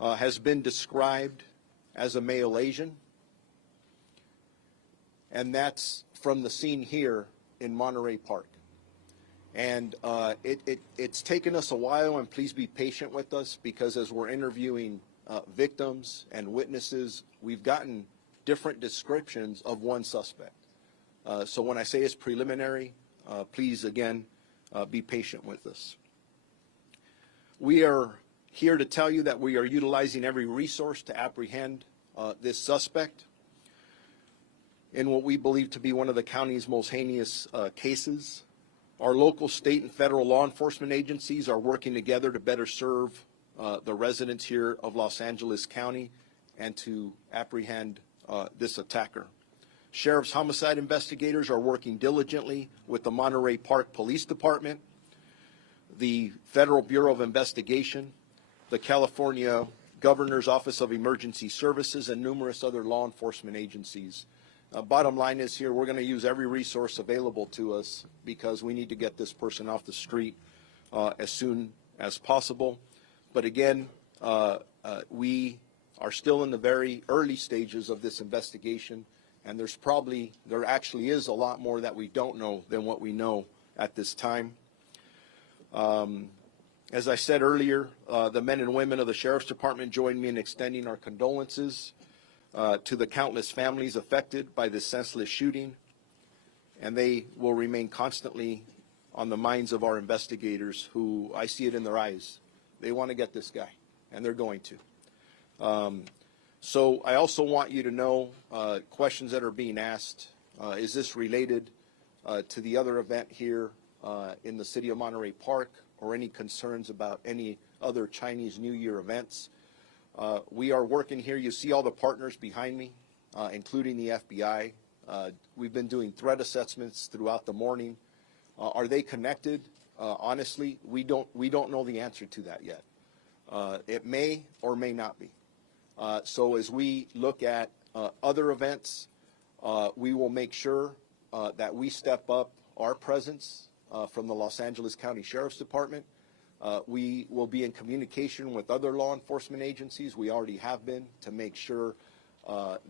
has been described as a male Asian, and that's from the scene here in Monterey Park. And it's taken us a while, and please be patient with us, because as we're interviewing victims and witnesses, we've gotten different descriptions of one suspect. So when I say it's preliminary, please, again, be patient with us. We are here to tell you that we are utilizing every resource to apprehend this suspect in what we believe to be one of the county's most heinous cases. Our local, state, and federal law enforcement agencies are working together to better serve the residents here of Los Angeles County and to apprehend this attacker. Sheriff's homicide investigators are working diligently with the Monterey Park Police Department, the Federal Bureau of Investigation, the California Governor's Office of Emergency Services, and numerous other law enforcement agencies. Bottom line is here, we're going to use every resource available to us because we need to get this person off the street as soon as possible. But again, we are still in the very early stages of this investigation, and there actually is a lot more that we don't know than what we know at this time. As I said earlier, the men and women of the Sheriff's Department join me in extending our condolences to the countless families affected by this senseless shooting, and they will remain constantly on the minds of our investigators, who, I see it in their eyes, they want to get this guy, and they're going to. So I also want you to know questions that are being asked. Is this related to the other event here in the city of Monterey Park, or any concerns about any other Chinese New Year events? We are working here. You see all the partners behind me, including the FBI. We've been doing threat assessments throughout the morning. Are they connected? Honestly, we don't know the answer to that yet. It may or may not be. So as we look at other events, we will make sure that we step up our presence from the Los Angeles County Sheriff's Department. We will be in communication with other law enforcement agencies. We already have been, to make sure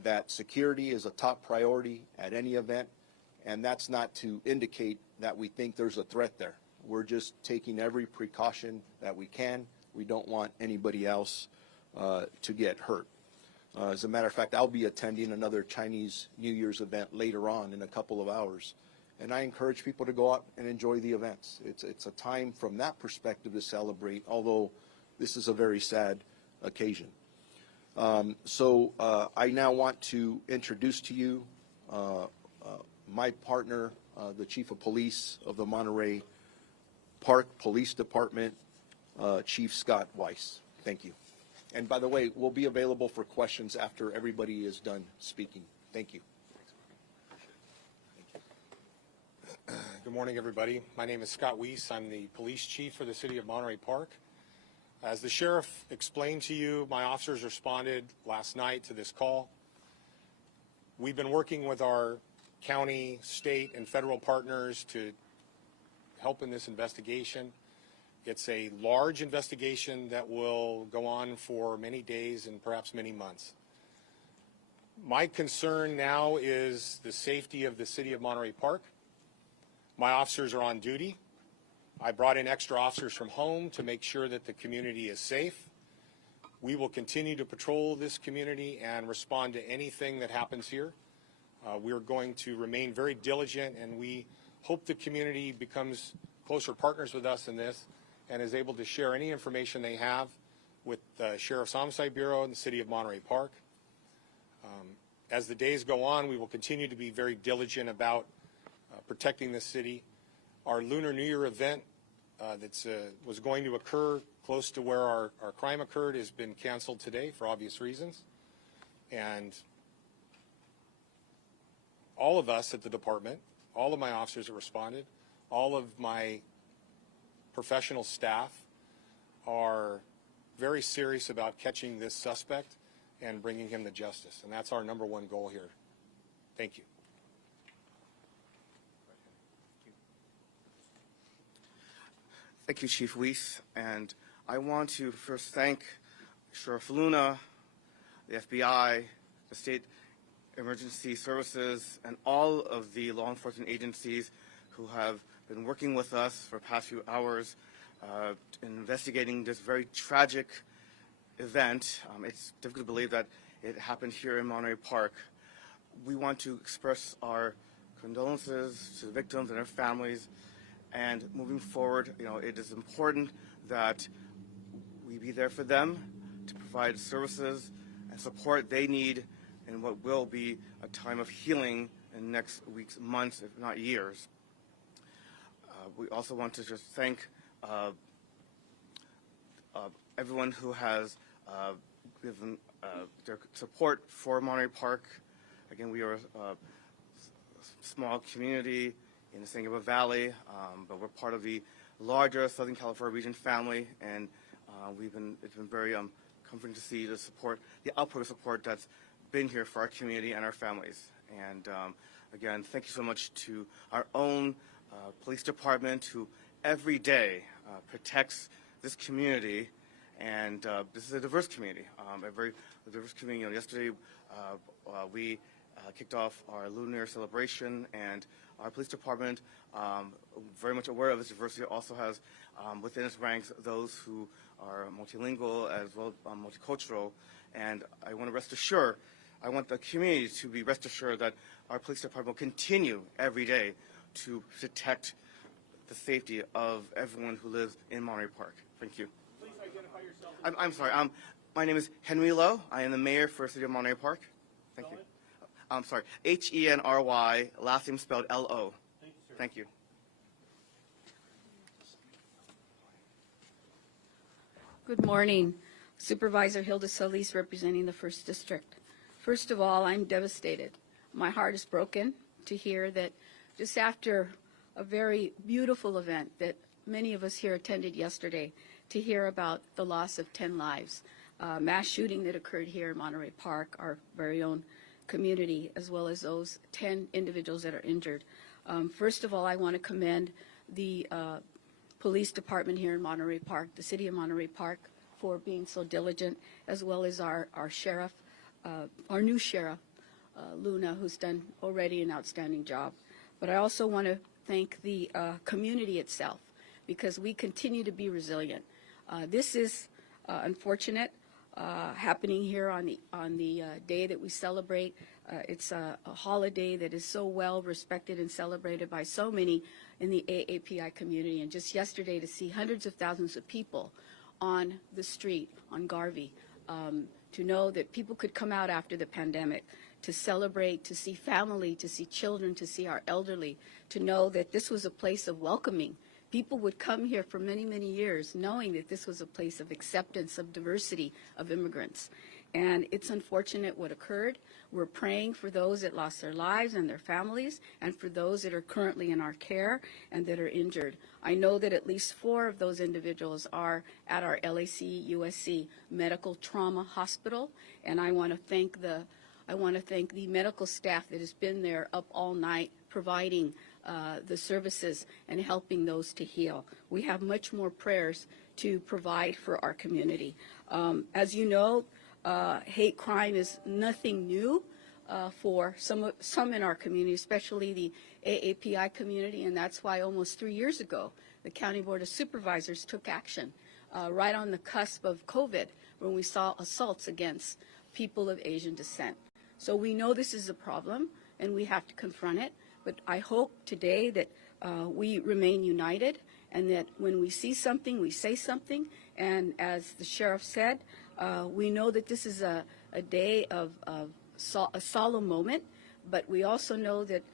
that security is a top priority at any event, and that's not to indicate that we think there's a threat there. We're just taking every precaution that we can. We don't want anybody else to get hurt. As a matter of fact, I'll be attending another Chinese New Year's event later on in a couple of hours, and I encourage people to go out and enjoy the events. It's a time from that perspective to celebrate, although this is a very sad occasion. So I now want to introduce to you my partner, the Chief of Police of the Monterey Park Police Department, Chief Scott Weiss. Thank you. And by the way, we'll be available for questions after everybody is done speaking. Thank you. Good morning, everybody. My name is Scott Weiss. I'm the police chief for the city of Monterey Park. As the sheriff explained to you, my officers responded last night to this call. We've been working with our county, state, and federal partners to help in this investigation. It's a large investigation that will go on for many days and perhaps many months. My concern now is the safety of the city of Monterey Park. My officers are on duty. I brought in extra officers from home to make sure that the community is safe. We will continue to patrol this community and respond to anything that happens here. We're going to remain very diligent, and we hope the community becomes closer partners with us in this and is able to share any information they have with the Sheriff's Homicide Bureau and the City of Monterey Park. As the days go on, we will continue to be very diligent about protecting the city. Our Lunar New Year event that was going to occur close to where our crime occurred has been canceled today for obvious reasons. And all of us at the department, all of my officers have responded, all of my professional staff are very serious about catching this suspect and bringing him to justice. And that's our number one goal here. Thank you. Thank you, Chief Weiss. And I want to first thank Sheriff Luna, the FBI, the State Emergency Services, and all of the law enforcement agencies who have been working with us for the past few hours investigating this very tragic event. It's difficult to believe that it happened here in Monterey Park. We want to express our condolences to the victims and their families, and moving forward, it is important that we be there for them to provide services and support they need in what will be a time of healing in next weeks, months, if not years. We also want to just thank everyone who has given their support for Monterey Park. Again, we are a small community in the San Gabriel Valley, but we're part of the larger Southern California region family, and it's been very comforting to see the support, the output of support that's been here for our community and our families. And again, thank you so much to our own police department, who every day protects this community. And this is a diverse community, a very diverse community. Yesterday, we kicked off our Lunar celebration, and our police department, very much aware of this diversity, also has within its ranks those who are multilingual as well as multicultural. And I want the community to be rest assured that our police department will continue every day to protect the safety of everyone who lives in Monterey Park. Thank you. Please identify yourself. I'm sorry. My name is Henry Lowe. I am the mayor for the city of Monterey Park. Thank you. I'm sorry. Henry, last name spelled Lo. Thank you, sir. Thank you. Good morning. Supervisor Hilda Solis, representing the 1st District. First of all, I'm devastated. My heart is broken to hear that just after a very beautiful event that many of us here attended yesterday, to hear about the loss of 10 lives, mass shooting that occurred here in Monterey Park, our very own community, as well as those 10 individuals that are injured. First of all, I want to commend the police department here in Monterey Park, the city of Monterey Park, for being so diligent, as well as our sheriff, our new sheriff, Luna, who's done already an outstanding job. But I also want to thank the community itself, because we continue to be resilient. This is unfortunate, happening here on the day that we celebrate. It's a holiday that is so well respected and celebrated by so many in the AAPI community. And just yesterday, to see hundreds of thousands of people on the street on Garvey, to know that people could come out after the pandemic to celebrate, to see family, to see children, to see our elderly, to know that this was a place of welcoming. People would come here for many, many years knowing that this was a place of acceptance, of diversity, of immigrants. And it's unfortunate what occurred. We're praying for those that lost their lives and their families, and for those that are currently in our care and that are injured. I know that at least 4 of those individuals are at our LAC USC Medical Trauma Hospital, and I want to thank the medical staff that has been there up all night providing the services and helping those to heal. We have much more prayers to provide for our community. As you know, hate crime is nothing new for some in our community, especially the AAPI community, and that's why almost 3 years ago, the County Board of Supervisors took action right on the cusp of COVID, when we saw assaults against people of Asian descent. So we know this is a problem, and we have to confront it. But I hope today that we remain united, and that when we see something, we say something. And as the sheriff said, we know that this is a day of a solemn moment, but we also know that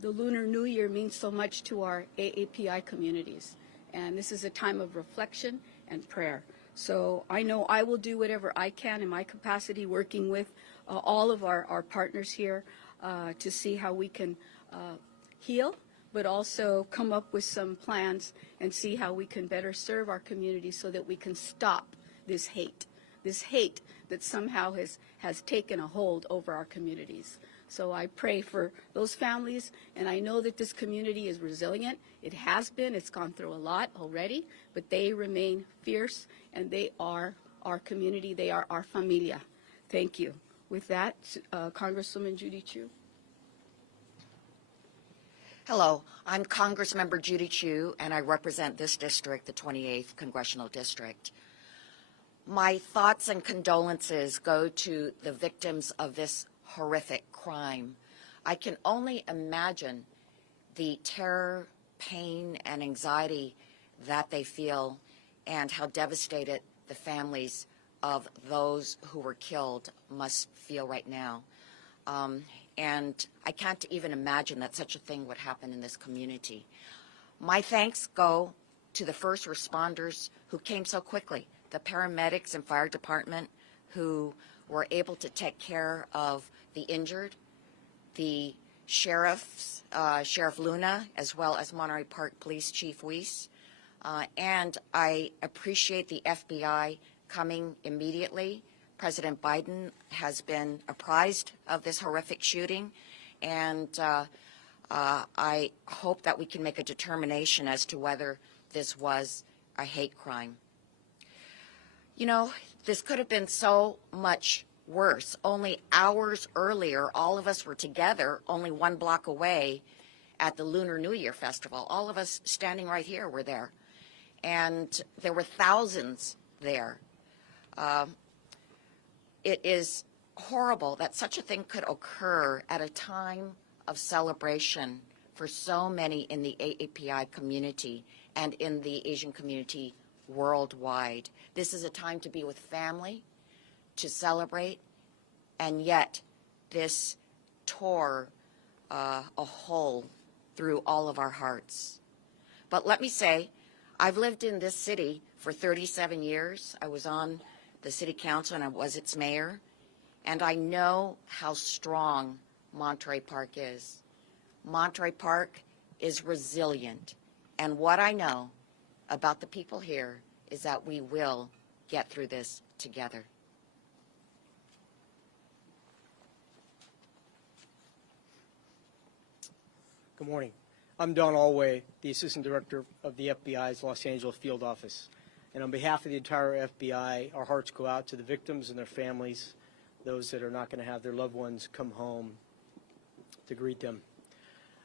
the Lunar New Year means so much to our AAPI communities. And this is a time of reflection and prayer. So I know I will do whatever I can in my capacity, working with all of our partners here to see how we can heal, but also come up with some plans and see how we can better serve our community so that we can stop this hate that somehow has taken a hold over our communities. So I pray for those families, and I know that this community is resilient. It has been. It's gone through a lot already, but they remain fierce, and they are our community. They are our familia. Thank you. With that, Congresswoman Judy Chu. Hello, I'm Congressmember Judy Chu, and I represent this district, the 28th Congressional District. My thoughts and condolences go to the victims of this horrific crime. I can only imagine the terror, pain, and anxiety that they feel and how devastated the families of those who were killed must feel right now. And I can't even imagine that such a thing would happen in this community. My thanks go to the first responders who came so quickly, the paramedics and fire department who were able to take care of the injured, the sheriffs, Sheriff Luna, as well as Monterey Park Police Chief Weiss. And I appreciate the FBI coming immediately. President Biden has been apprised of this horrific shooting, and I hope that we can make a determination as to whether this was a hate crime. You know, this could have been so much worse. Only hours earlier, all of us were together, only 1 block away, at the Lunar New Year Festival. All of us standing right here were there, and there were thousands there. It is horrible that such a thing could occur at a time of celebration for so many in the AAPI community and in the Asian community worldwide. This is a time to be with family, to celebrate, and yet this tore a hole through all of our hearts. But let me say, I've lived in this city for 37 years. I was on the city council and I was its mayor, and I know how strong Monterey Park is. Monterey Park is resilient, and what I know about the people here is that we will get through this together. Good morning. I'm Don Alway, the Assistant Director of the FBI's Los Angeles Field Office. And on behalf of the entire FBI, our hearts go out to the victims and their families, those that are not going to have their loved ones come home to greet them.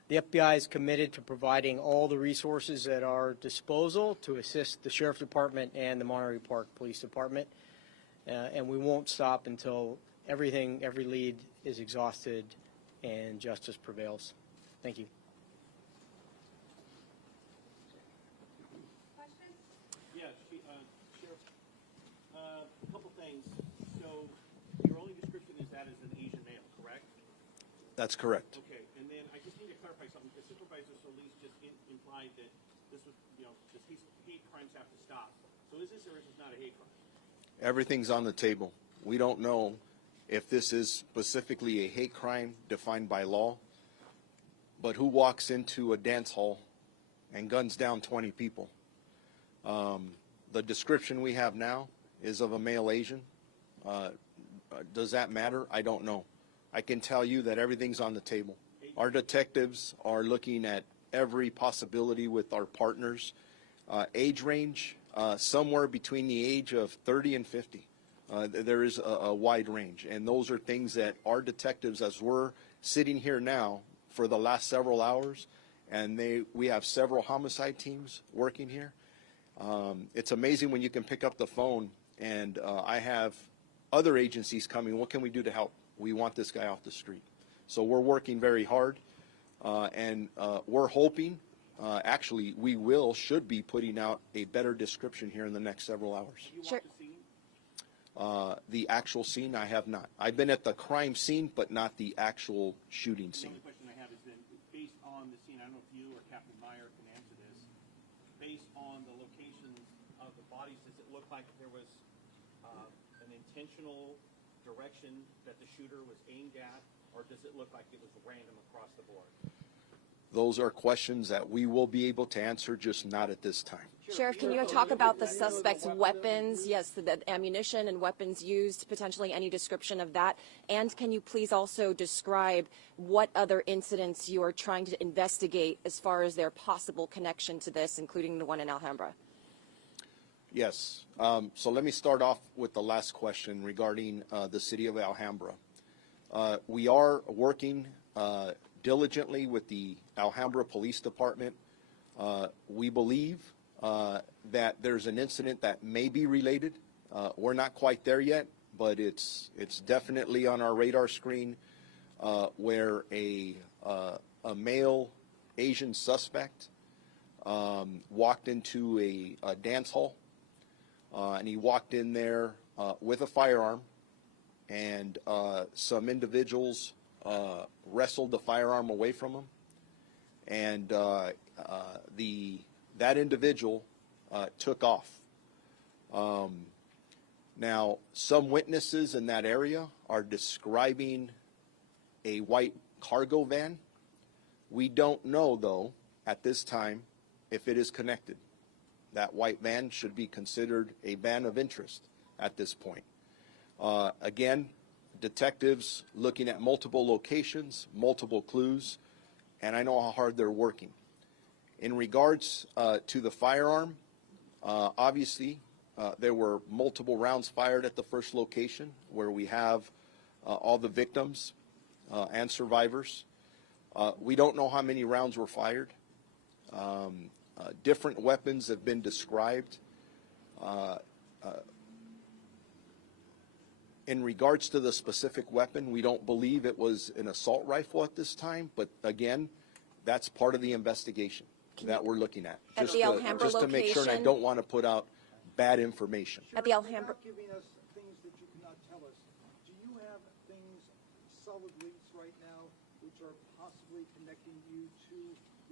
The FBI is committed to providing all the resources at our disposal to assist the Sheriff's Department and the Monterey Park Police Department. And we won't stop until every lead is exhausted and justice prevails. Thank you. Sheriff, a couple things. So your only description is that as an Asian male, correct? That's correct. Okay, and then I just need to clarify something, because Supervisor Solis just implied that this was, this hate crimes have to stop. So is this or is this not a hate crime? Everything's on the table. We don't know if this is specifically a hate crime defined by law, but who walks into a dance hall and guns down 20 people? The description we have now is of a male Asian. Does that matter? I don't know. I can tell you that everything's on the table. Our detectives are looking at every possibility with our partners. Age range, somewhere between the age of 30 and 50. There is a wide range, and those are things that our detectives, as we're sitting here now for the last several hours, and we have several homicide teams working here. It's amazing when you can pick up the phone, and I have other agencies coming. What can we do to help? We want this guy off the street. So we're working very hard, and we're hoping, actually, should be putting out a better description here in the next several hours. You Sure. want the scene? The actual scene, I have not. I've been at the crime scene, but not the actual shooting The scene. only question I have is then, based on the scene, I don't know if you or Captain Meyer can answer this, based on the locations of the bodies, does it look like there was an intentional direction that the shooter was aimed at, or does it look like it was random across the board? Those are questions that we will be able to answer, just not at this time. Sheriff, can you talk about the suspect's weapons? Yes, the ammunition and weapons used, potentially any description of that. And can you please also describe what other incidents you are trying to investigate as far as their possible connection to this, including the one in Alhambra? Yes. So let me start off with the last question regarding the city of Alhambra. We are working diligently with the Alhambra Police Department. We believe that there's an incident that may be related. We're not quite there yet, but it's definitely on our radar screen where a male Asian suspect walked into a dance hall, and he walked in there with a firearm, and some individuals wrestled the firearm away from him, and that individual took off. Now, some witnesses in that area are describing a white cargo van. We don't know, though, at this time, if it is connected. That white van should be considered a van of interest at this point. Again, detectives looking at multiple locations, multiple clues, and I know how hard they're working. In regards to the firearm, obviously, there were multiple rounds fired at the first location where we have all the victims and survivors. We don't know how many rounds were fired. Different weapons have been described. In regards to the specific weapon, we don't believe it was an assault rifle at this time, but again, that's part of the investigation that we're looking at. At the Alhambra just to make sure, and I location? don't want to put out bad information. At the Alhambra, You're not giving us things that you cannot tell us. Do you have things, solid leads right now, which are possibly connecting you to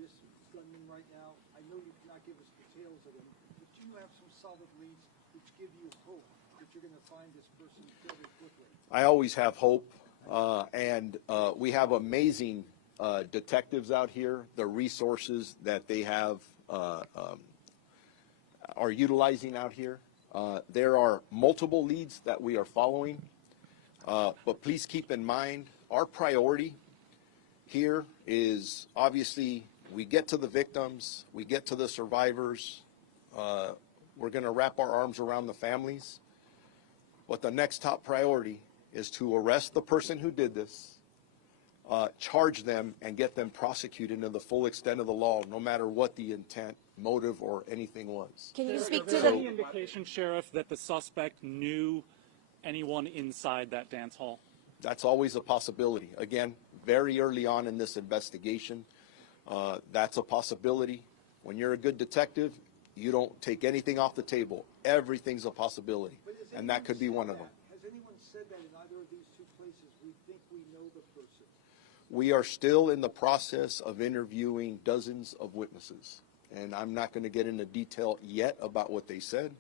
this gunman right now? I know you cannot give us details of them, but do you have some solid leads which give you hope that you're going to find this person fairly quickly? I always have hope, and we have amazing detectives out here. The resources that they have are utilizing out here. There are multiple leads that we are following, but please keep in mind our priority here is obviously we get to the victims, we get to the survivors, we're going to wrap our arms around the families, but the next top priority is to arrest the person who did this, charge them, and get them prosecuted to the full extent of the law, no matter what the intent, motive, or anything was. can you speak to Is there any the, indication, Sheriff, that the suspect knew anyone inside that dance hall? That's always a possibility. Again, very early on in this investigation, that's a possibility. When you're a good detective, you don't take anything off the table. Everything's a possibility, But has and that anyone could be said one of that? them. Has anyone said that in either of these two places, we think we know the person? We are still in the process of interviewing dozens of witnesses, and I'm not going to get into detail yet about what they said.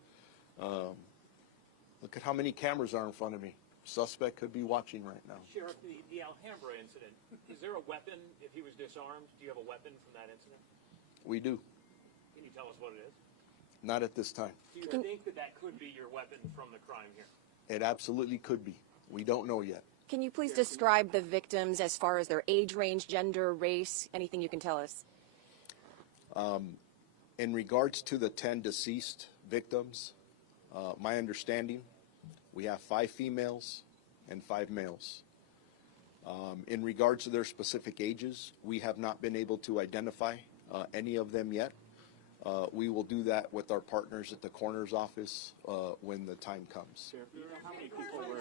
Look at how many cameras are in front of me. Suspect could be watching right now. Sheriff, the Alhambra incident, is there a weapon if he was disarmed? Do you have a weapon from that incident? We do. Can you tell us what it is? Not at this time. Do you think that that could be your weapon from the crime here? It absolutely could be. We don't know yet. can you please describe the victims as far as their age range, gender, race, anything you can tell us? In regards to the 10 deceased victims, my understanding, we have 5 females and 5 males. In regards to their specific ages, we have not been able to identify any of them yet. We will do that with our partners at the coroner's office when the time comes. Sheriff, do you know how many people were?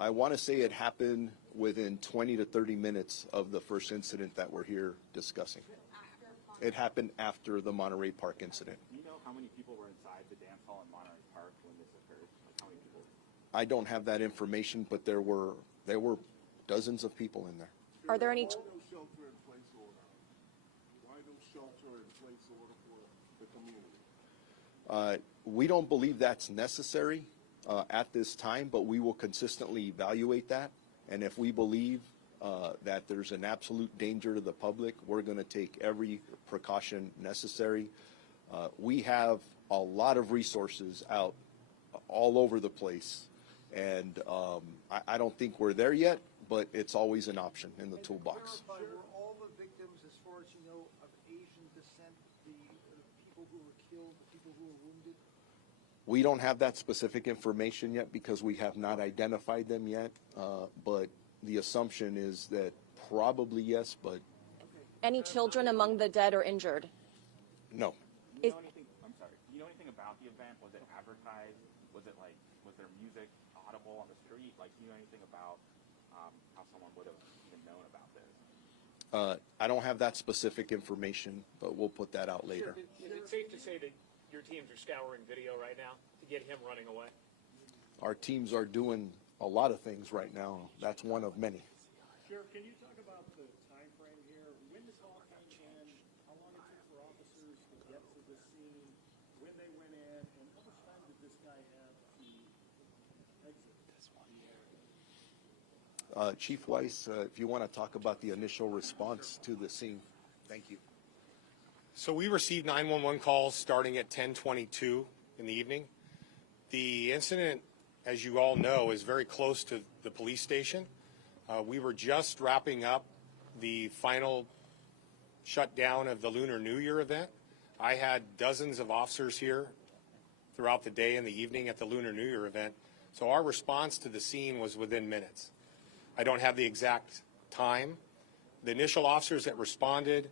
I want to say it happened within 20 to 30 minutes of the first incident that we're here discussing. It happened after the Monterey Park incident. Do you know how many people were inside the dance hall in Monterey Park when this occurred? Like how many people? I don't have that information, but there were dozens of people in there. Are there any, Why no shelter in place order? Why no shelter in place order for the community? We don't believe that's necessary at this time, but we will consistently evaluate that. And if we believe that there's an absolute danger to the public, we're going to take every precaution necessary. We have a lot of resources out all over the place, and I don't think we're there yet, but it's always an option in the toolbox. Verify, were all the victims, as far as you know, of Asian were wounded? We don't have that specific information yet because we have not identified them yet, but the assumption is that probably yes, but Any children among the dead or injured? no. Do you know anything? I'm sorry. Do you know anything about the event? Was it advertised? Was there music audible on the street? Like, do you know anything about how someone would have even known about this? I don't have that specific information, but we'll put that out later. Is it safe to say that your teams are scouring video right now to get him running away? Our teams are doing a lot of things right now. That's one of many. Sheriff, can you talk about the time frame here? When this all came in, how long it took for officers to get to the scene, when they went in, and how much time did this guy have to exit this one area? Chief Weiss, if you want to talk about the initial response to the scene. Thank you. So we received 911 calls starting at 10:22 in the evening. The incident, as you all know, is very close to the police station. We were just wrapping up the final shutdown of the Lunar New Year event. I had dozens of officers here throughout the day and the evening at the Lunar New Year event. So our response to the scene was within minutes. I don't have the exact time. The initial officers that responded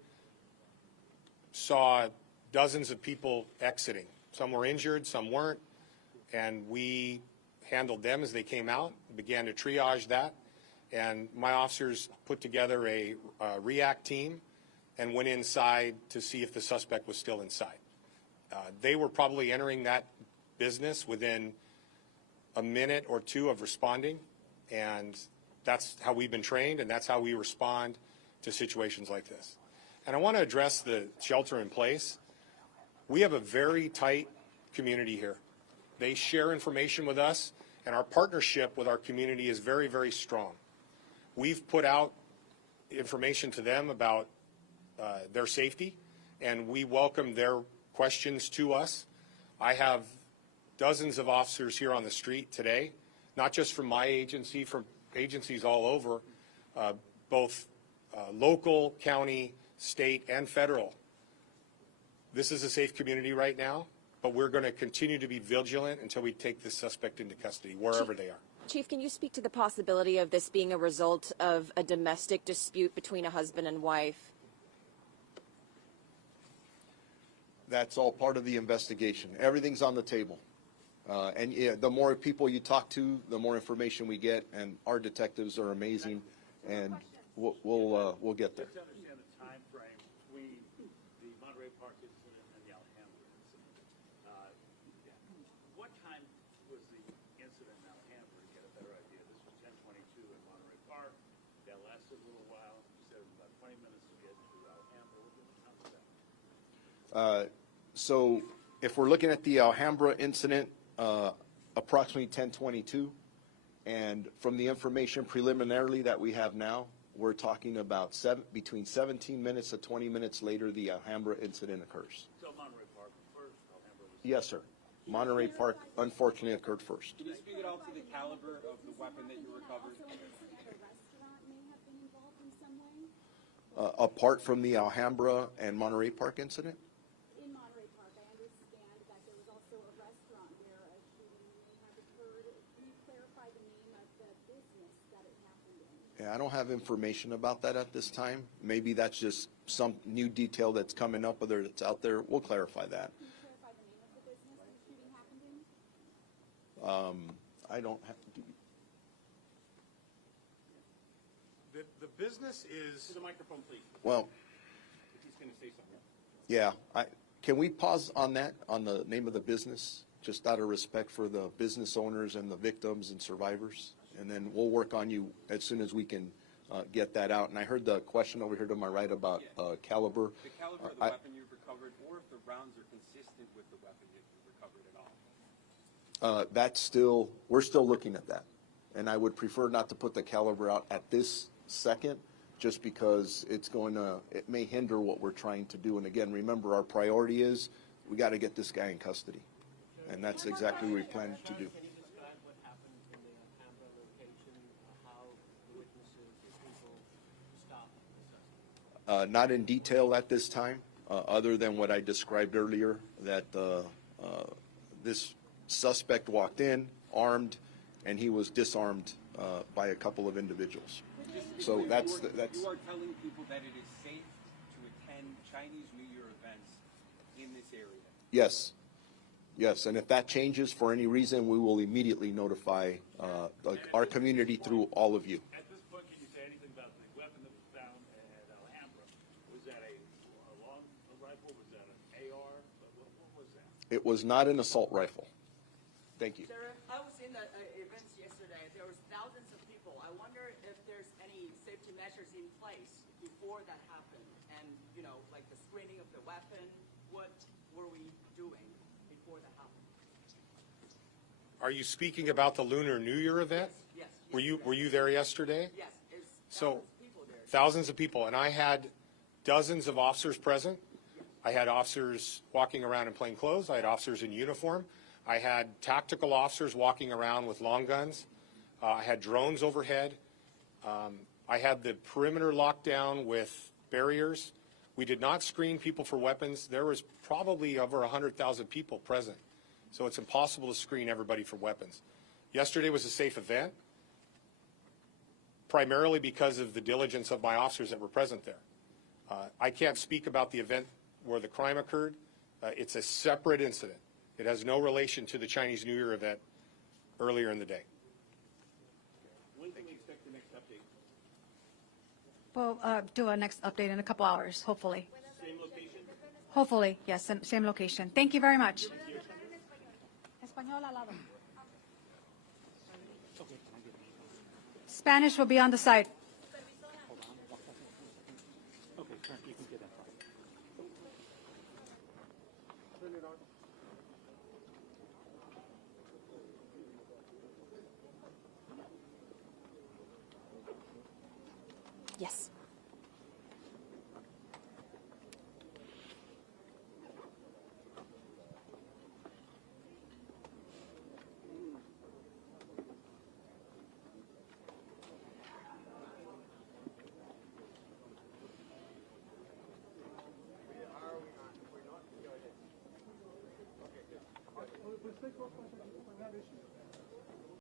saw dozens of people exiting. Some were injured, some weren't, and we handled them as they came out, began to triage that, and my officers put together a REACT team and went inside to see if the suspect was still inside. They were probably entering that business within a minute or two of responding, and that's how we've been trained, and that's how we respond to situations like this. And I want to address the shelter in place. We have a very tight community here. They share information with us, and our partnership with our community is very, very strong. We've put out information to them about their safety, and we welcome their questions to us. I have dozens of officers here on the street today, not just from my agency, from agencies all over, both local, county, state, and federal. This is a safe community right now, but we're going to continue to be vigilant until we take this suspect into custody, wherever they are. Chief, can you speak to the possibility of this being a result of a domestic dispute between a husband and wife? That's all part of the investigation. Everything's on the table. And yeah, the more people you talk to, the more information we get, and our detectives are amazing, and we'll get there. To understand the time frame between the Monterey Park incident and the Alhambra incident, what time was the incident in Alhambra, to get a better idea? This was 10:22 in Monterey Park. That lasted a little while. You said it was about 20 minutes to get to Alhambra. What time was that? So if we're looking at the Alhambra incident, approximately 10:22, and from the information preliminarily that we have now, we're talking about between 17 minutes to 20 minutes later, the Alhambra incident occurs. So Monterey Park first, Alhambra was... Yes, sir. Monterey Park unfortunately occurred first. Can you speak at all to the caliber of the weapon that you recovered? Apart from the Alhambra and Monterey Park incident? In Monterey Park, I understand that there was also a restaurant where a shooting may have occurred. Can you clarify the name of the business that it happened in? Yeah, I don't have information about that at this time. Maybe that's just some new detail that's coming up, whether it's out there. We'll clarify that. Can you clarify the name of the business the shooting happened in? I don't have. The business is... To the microphone, please. Well, If he's going to say something. yeah. Can we pause on that, on the name of the business, just out of respect for the business owners and the victims and survivors? And then we'll work on you as soon as we can get that out. And I heard the question over here to my right about caliber. The caliber of the weapon you've recovered, or if the rounds are consistent with the weapon you've recovered at all? That's still, we're still looking at that. And I would prefer not to put the caliber out at this second, just because it may hinder what we're trying to do. And again, remember, our priority is we got to get this guy in custody. And that's exactly what we plan to do. Can you describe what happened in the Alhambra location, how the witnesses, the people stopped the suspect? Not in detail at this time, other than what I described earlier, that this suspect walked in armed, and he was disarmed by a couple of individuals. So that's You are telling people that it is safe to attend Chinese New Year events in this area. yes, yes. And if that changes for any reason, we will immediately notify our community through all of you. At this point, can you say anything about the weapon that was found at Alhambra? Was that a long rifle? Was that an AR? What was that? It was not an assault rifle. Thank you. Sheriff, I was in the events yesterday. There was thousands of people. I wonder if there's any safety measures in place before that happened. And, you know, like the screening of the weapon. What were we doing before that happened? Are you speaking about the Lunar New Year event? Yes. Were you there yesterday? Yes. There's So, thousands of people there. thousands of people, and I had dozens of officers present. I had officers walking around in plain clothes. I had officers in uniform. I had tactical officers walking around with long guns. I had drones overhead. I had the perimeter locked down with barriers. We did not screen people for weapons. There was probably over 100,000 people present, so it's impossible to screen everybody for weapons. Yesterday was a safe event, primarily because of the diligence of my officers that were present there. I can't speak about the event where the crime occurred. It's a separate incident. It has no relation to the Chinese New Year event earlier in the day. When can we expect the next update? We'll do a next update in a couple hours, hopefully. Same location? Hopefully, yes, same location. Thank you very much. Español al lado. Spanish will be on the side. Okay, you can get that. Yes. Let's take off my issue.